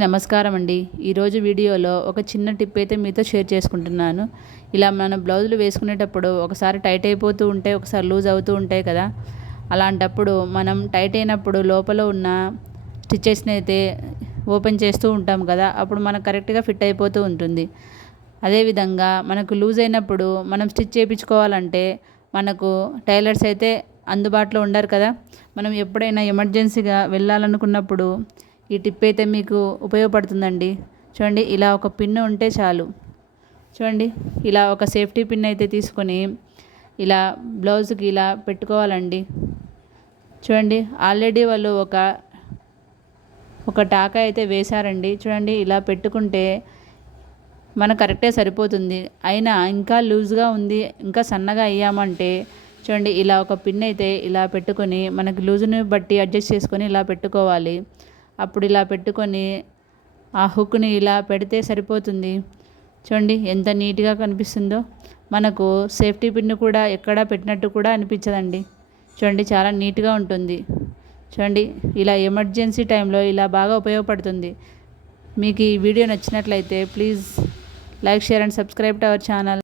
నమస్కారం అండి. ఈరోజు వీడియోలో ఒక చిన్న టిప్ అయితే మీతో షేర్ చేసుకుంటున్నాను. ఇలా మన బ్లౌజులు వేసుకునేటప్పుడు ఒకసారి టైట్ అయిపోతూ ఉంటాయి, ఒకసారి లూజ్ అవుతూ ఉంటాయి కదా. అలాంటప్పుడు మనం టైట్ అయినప్పుడు లోపల ఉన్న స్టిచెస్ని అయితే ఓపెన్ చేస్తూ ఉంటాం కదా, అప్పుడు మనకు కరెక్ట్గా ఫిట్ అయిపోతూ ఉంటుంది. అదేవిధంగా మనకు లూజ్ అయినప్పుడు మనం స్టిచ్ చేయించుకోవాలంటే మనకు టైలర్స్ అయితే అందుబాటులో ఉండరు కదా. మనం ఎప్పుడైనా ఎమర్జెన్సీగా వెళ్ళాలనుకున్నప్పుడు ఈ టిప్ అయితే మీకు ఉపయోగపడుతుందండి. చూడండి, ఇలా ఒక పిన్ ఉంటే చాలు. చూడండి, ఇలా ఒక సేఫ్టీ పిన్ అయితే తీసుకొని ఇలా బ్లౌజ్కి ఇలా పెట్టుకోవాలండి. చూడండి, ఆల్రెడీ వాళ్ళు ఒక టాకా అయితే వేశారండి. చూడండి, ఇలా పెట్టుకుంటే మనకు కరెక్టే సరిపోతుంది. అయినా ఇంకా లూజ్గా ఉంది, ఇంకా సన్నగా అయ్యామంటే చూడండి, ఇలా ఒక పిన్ అయితే ఇలా పెట్టుకొని మనకి లూజ్ని బట్టి అడ్జస్ట్ చేసుకొని ఇలా పెట్టుకోవాలి. అప్పుడు ఇలా పెట్టుకొని ఆ హుక్ని ఇలా పెడితే సరిపోతుంది. చూడండి, ఎంత నీట్గా కనిపిస్తుందో. మనకు సేఫ్టీ పిన్ కూడా ఎక్కడా పెట్టినట్టు కూడా అనిపించదండి. చూడండి, చాలా నీట్గా ఉంటుంది. చూడండి, ఇలా ఎమర్జెన్సీ టైంలో ఇలా బాగా ఉపయోగపడుతుంది. మీకు ఈ వీడియో నచ్చినట్లయితే please like, share and subscribe to our channel.